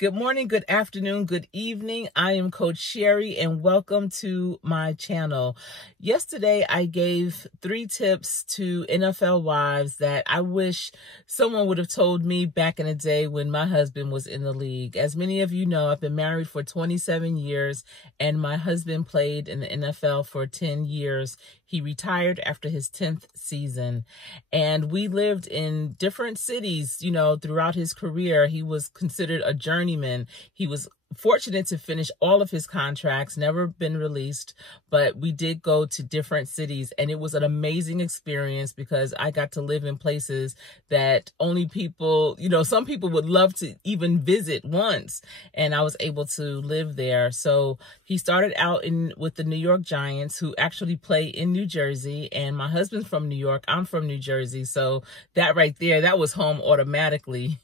Good morning, good afternoon, good evening. I am Coach Sherry and welcome to my channel. Yesterday, I gave 3 tips to NFL wives that I wish someone would have told me back in the day when my husband was in the league. As many of you know, I've been married for 27 years and my husband played in the NFL for 10 years. He retired after his 10th season, and we lived in different cities, throughout his career. He was considered a journeyman. He was fortunate to finish all of his contracts, never been released, but we did go to different cities, and it was an amazing experience because I got to live in places that only people, some people would love to even visit once, and I was able to live there. So he started out with the New York Giants, who actually play in New Jersey, and my husband's from New York, I'm from New Jersey, so that right there, that was home automatically.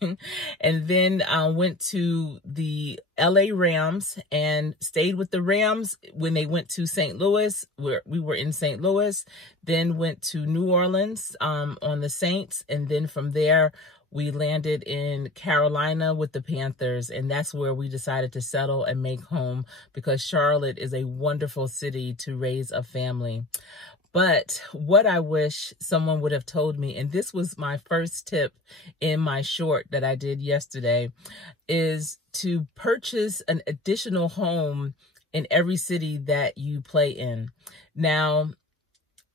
And then I went to the LA Rams and stayed with the Rams when they went to St. Louis, where we were in St. Louis, then went to New Orleans on the Saints, and then from there we landed in Carolina with the Panthers, and that's where we decided to settle and make home because Charlotte is a wonderful city to raise a family. But what I wish someone would have told me, and this was my first tip in my short that I did yesterday, is to purchase an additional home in every city that you play in. Now,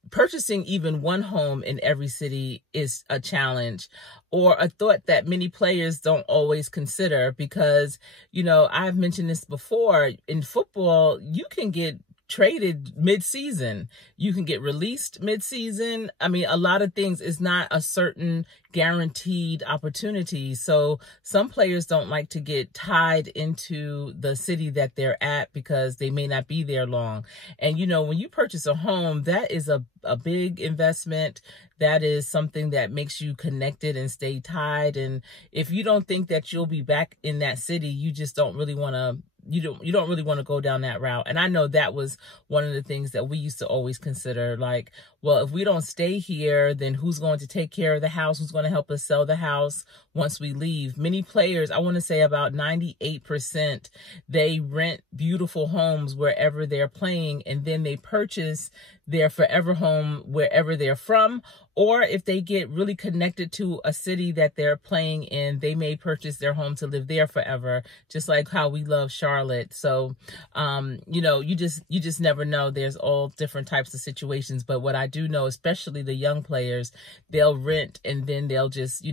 purchasing even one home in every city is a challenge, or a thought that many players don't always consider because, I've mentioned this before, in football, you can get traded mid-season. You can get released mid-season. I mean, a lot of things is not a certain guaranteed opportunity. So some players don't like to get tied into the city that they're at because they may not be there long. And, when you purchase a home, that is a big investment. That is something that makes you connected and stay tied. And if you don't think that you'll be back in that city, you just don't really want to you don't really want to go down that route. And I know that was one of the things that we used to always consider, like, well, if we don't stay here, then who's going to take care of the house? Who's going to help us sell the house once we leave? Many players, I want to say about 98%, they rent beautiful homes wherever they're playing, and then they purchase their forever home wherever they're from. Or if they get really connected to a city that they're playing in, they may purchase their home to live there forever, just like how we love Charlotte. So, you just never know. There's all different types of situations. But what I do know, especially the young players, they'll rent and then they'll just,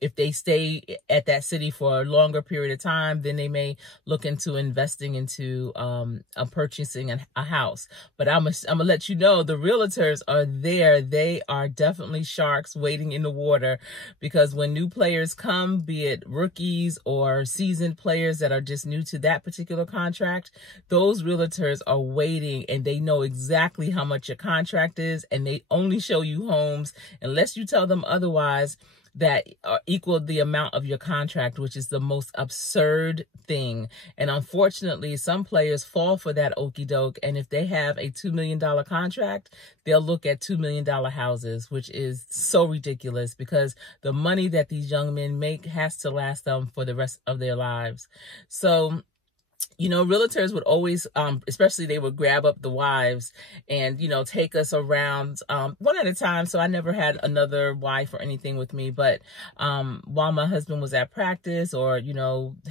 if they stay at that city for a longer period of time, then they may look into investing into purchasing a house. But I'm gonna let you know, the realtors are there. They are definitely sharks waiting in the water, because when new players come, be it rookies or seasoned players that are just new to that particular contract, those realtors are waiting, and they know exactly how much your contract is, and they only show you homes unless you tell them otherwise that equal the amount of your contract, which is the most absurd thing. And unfortunately, some players fall for that okie doke. And if they have a $2 million contract, they'll look at $2 million houses, which is so ridiculous because the money that these young men make has to last them for the rest of their lives. So, realtors would always, especially they would grab up the wives and, take us around one at a time. So I never had another wife or anything with me. But while my husband was at practice or,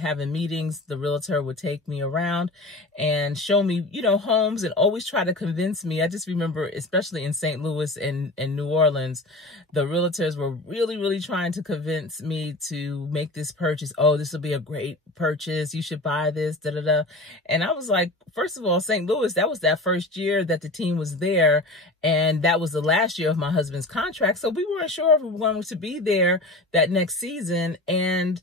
having meetings, the realtor would take me around and show me, homes, and always try to convince me. I just remember, especially in St. Louis and New Orleans, the realtors were really, really trying to convince me to make this purchase. Oh, this will be a great purchase. You should buy this, da da da. And I was like, first of all, St. Louis, that was that first year that the team was there. And that was the last year of my husband's contract. So we weren't sure if we were going to be there that next season. And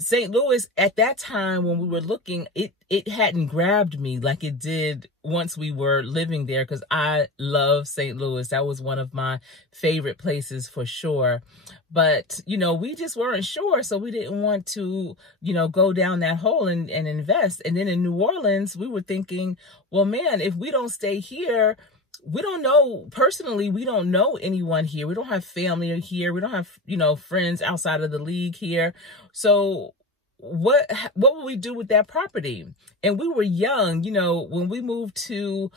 St. Louis at that time when we were looking, it hadn't grabbed me like it did once we were living there, because I love St. Louis. That was one of my favorite places for sure. But, we just weren't sure. So we didn't want to, go down that hole and invest. And then in New Orleans, we were thinking, well, man, if we don't stay here, we don't know, personally, we don't know anyone here. We don't have family here. We don't have, friends outside of the league here. So what will we do with that property? And we were young, you know, when we moved to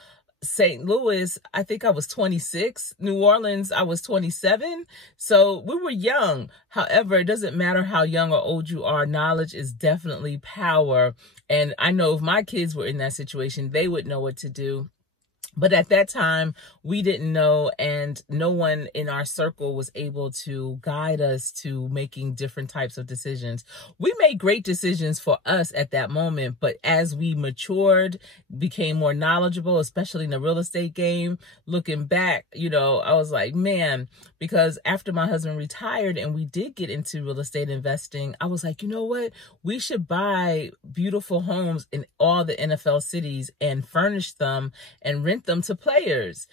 St. Louis, I think I was 26. New Orleans, I was 27. So we were young. However, it doesn't matter how young or old you are. Knowledge is definitely power. And I know if my kids were in that situation, they would know what to do. But at that time, we didn't know, and no one in our circle was able to guide us to making different types of decisions. We made great decisions for us at that moment, but as we matured, became more knowledgeable, especially in the real estate game, looking back, you know, I was like, man, because after my husband retired and we did get into real estate investing, I was like, you know what? We should buy beautiful homes in all the NFL cities and furnish them and rent them to players.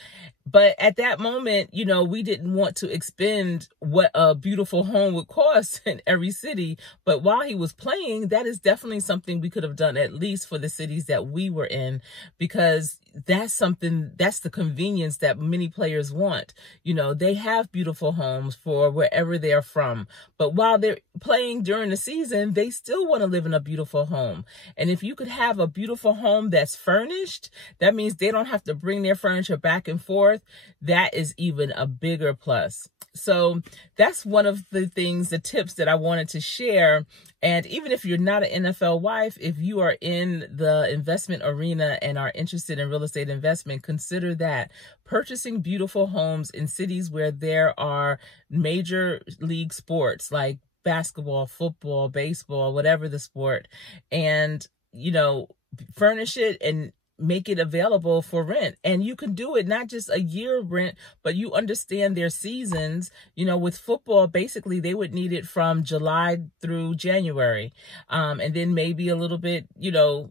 But at that moment, you know, we didn't want to expend what a beautiful home would cost in every city. But while he was playing, that is definitely something we could have done, at least for the cities that we were in, because that's the convenience that many players want. You know, they have beautiful homes for wherever they're from. But while they're playing during the season, they still want to live in a beautiful home. And if you could have a beautiful home that's furnished, that means they don't have to bring their furniture back and forth. That is even a bigger plus. So that's one of the things, the tips that I wanted to share. And even if you're not an NFL wife, if you are in the investment arena and are interested in real estate investment, consider that. Purchasing beautiful homes in cities where there are major league sports like basketball, football, baseball, whatever the sport, and, you know, furnish it and make it available for rent. And you can do it not just a year rent, but you understand their seasons. You know, with football, basically they would need it from July through January. And then maybe a little bit, you know,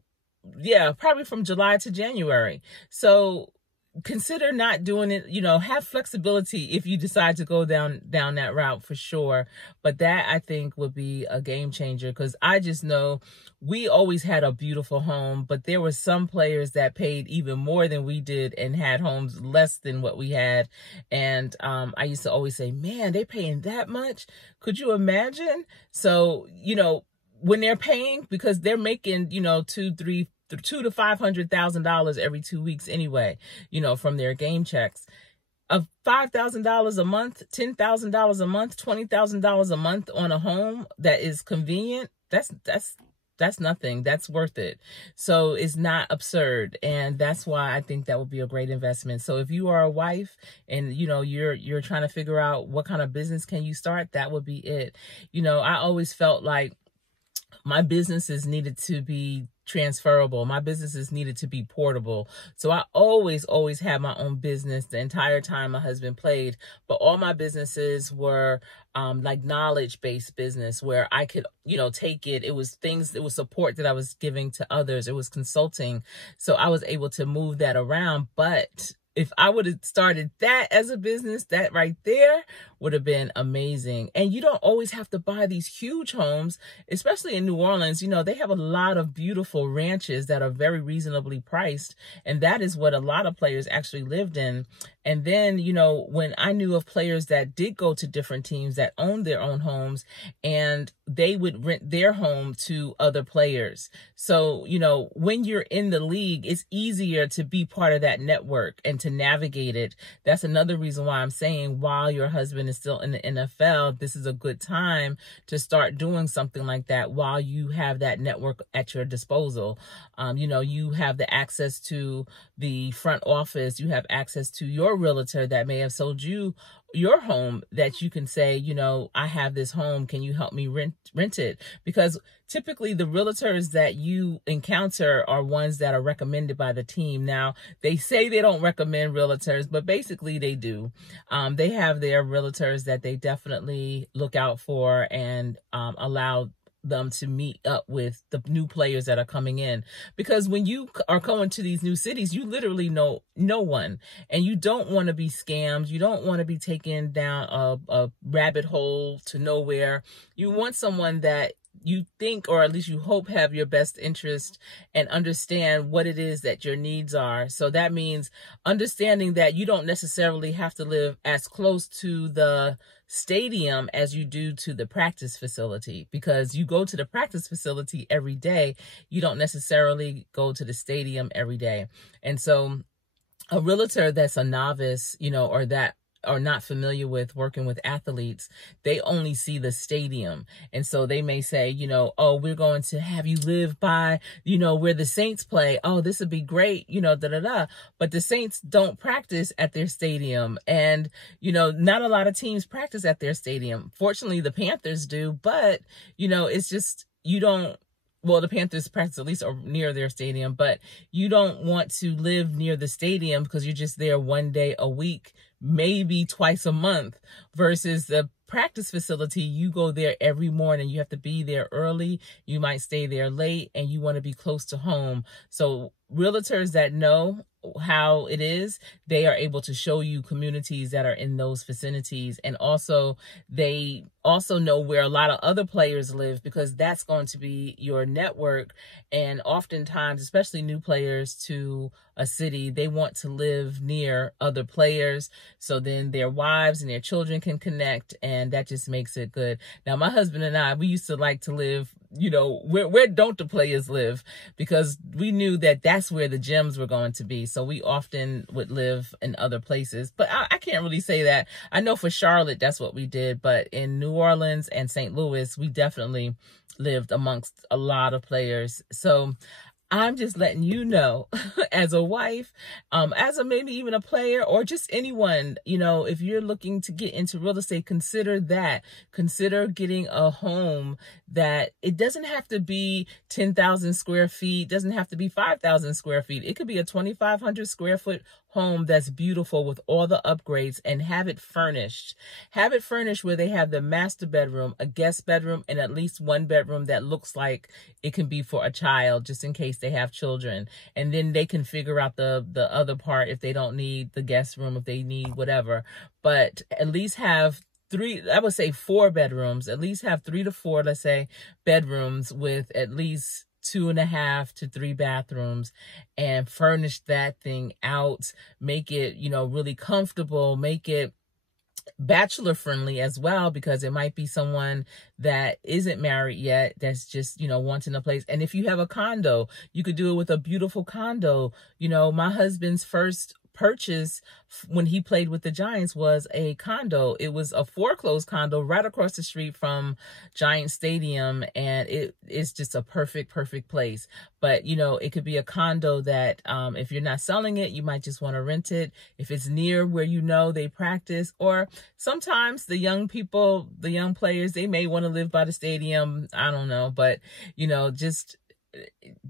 yeah, probably from July to January. So consider not doing it, you know, have flexibility if you decide to go down that route, for sure. But that, I think, would be a game changer, because I just know we always had a beautiful home, but there were some players that paid even more than we did and had homes less than what we had. And I used to always say, man, they're paying that much. Could you imagine? So, you know, when they're paying, because they're making, you know, $200,000 to $500,000 every 2 weeks anyway, you know, from their game checks. Of $5,000 a month, $10,000 a month, $20,000 a month on a home that is convenient, that's nothing. That's worth it. So it's not absurd. And that's why I think that would be a great investment. So if you are a wife and, you know, you're trying to figure out what kind of business can you start, that would be it. You know, I always felt like my businesses needed to be transferable. My businesses needed to be portable. So I always had my own business the entire time my husband played. But all my businesses were like knowledge-based business where I could, you know, take it. It was support that I was giving to others. It was consulting. So I was able to move that around. But if I would have started that as a business, that right there would have been amazing. And you don't always have to buy these huge homes, especially in New Orleans. You know, they have a lot of beautiful ranches that are very reasonably priced. And that is what a lot of players actually lived in. And then, you know, when I knew of players that did go to different teams that owned their own homes, and they would rent their home to other players. So, you know, when you're in the league, it's easier to be part of that network and to navigate it. That's another reason why I'm saying, while your husband is still in the NFL, this is a good time to start doing something like that while you have that network at your disposal. You know, you have the access to the front office, you have access to your realtor that may have sold you your home, that you can say, you know, I have this home, can you help me rent it? Because typically the realtors that you encounter are ones that are recommended by the team. Now, they say they don't recommend realtors, but basically they do. They have their realtors that they definitely look out for and allow them to meet up with the new players that are coming in. Because when you are going to these new cities, you literally know no one, and you don't want to be scammed. You don't want to be taken down a rabbit hole to nowhere. You want someone that you think, or at least you hope, have your best interest and understand what it is that your needs are. So that means understanding that you don't necessarily have to live as close to the stadium as you do to the practice facility, because you go to the practice facility every day. You don't necessarily go to the stadium every day. And so a realtor that's a novice, or that are not familiar with working with athletes, they only see the stadium. And so they may say, oh, we're going to have you live by, where the Saints play. Oh, this would be great, But the Saints don't practice at their stadium. And, not a lot of teams practice at their stadium. Fortunately, the Panthers do, but, it's just, well, the Panthers practice at least near their stadium, but you don't want to live near the stadium because you're just there one day a week, maybe twice a month, versus the practice facility. You go there every morning. You have to be there early. You might stay there late, and you want to be close to home. So realtors that know how it is, they are able to show you communities that are in those vicinities. And also, they also know where a lot of other players live, because that's going to be your network. And oftentimes, especially new players to a city, they want to live near other players, so then their wives and their children can connect, and that just makes it good. Now, my husband and I, we used to like to live, where don't the players live, because we knew that that's where the gyms were going to be. So we often would live in other places, but I can't really say that. I know for Charlotte, that's what we did, but in New Orleans and St. Louis, we definitely lived amongst a lot of players. So I'm just letting you know, as a wife, as a maybe even a player, or just anyone, if you're looking to get into real estate, consider that. Consider getting a home that it doesn't have to be 10,000 square feet, doesn't have to be 5,000 square feet. It could be a 2,500 square foot home that's beautiful with all the upgrades, and have it furnished. Have it furnished where they have the master bedroom, a guest bedroom, and at least one bedroom that looks like it can be for a child, just in case they have children. And then they can figure out the other part if they don't need the guest room, if they need whatever. But at least have I would say 4 bedrooms, at least have 3 to 4, let's say, bedrooms with at least 2.5 to 3 bathrooms, and furnish that thing out. Make it, really comfortable. Make it bachelor friendly as well, because it might be someone that isn't married yet that's just, wanting a place. And if you have a condo, you could do it with a beautiful condo. My husband's first purchase when he played with the Giants was a condo. It was a foreclosed condo right across the street from Giant Stadium, and it is just a perfect place. But it could be a condo that if you're not selling it, you might just want to rent it if it's near where they practice. Or sometimes the young people, the young players, they may want to live by the stadium. I don't know, but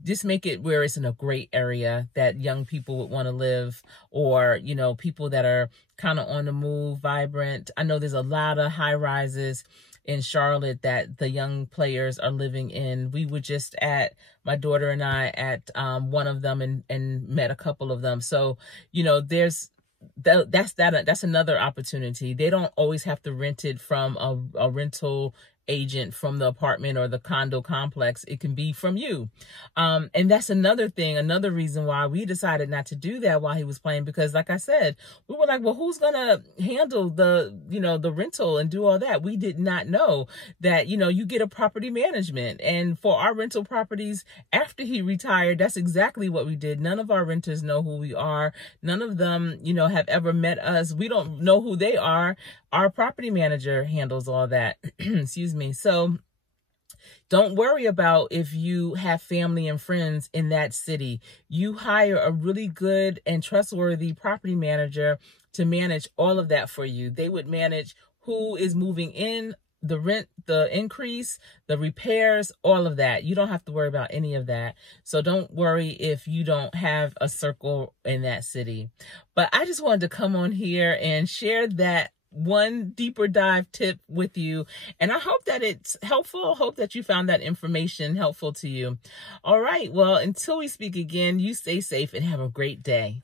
just make it where it's in a great area that young people would want to live, or, people that are kind of on the move, vibrant. I know there's a lot of high rises in Charlotte that the young players are living in. We were just my daughter and I at one of them and met a couple of them. So, that's another opportunity. They don't always have to rent it from a rental agent from the apartment or the condo complex. It can be from you. And that's another thing, another reason why we decided not to do that while he was playing, because like I said, we were like, well, who's going to handle the rental and do all that? We did not know that, you get a property management. And for our rental properties after he retired, that's exactly what we did. None of our renters know who we are. None of them, have ever met us. We don't know who they are. Our property manager handles all that. Excuse me. So don't worry about if you have family and friends in that city. You hire a really good and trustworthy property manager to manage all of that for you. They would manage who is moving in, the rent, the increase, the repairs, all of that. You don't have to worry about any of that. So don't worry if you don't have a circle in that city. But I just wanted to come on here and share that one deeper dive tip with you, and I hope that it's helpful. Hope that you found that information helpful to you. All right, well, until we speak again, you stay safe and have a great day.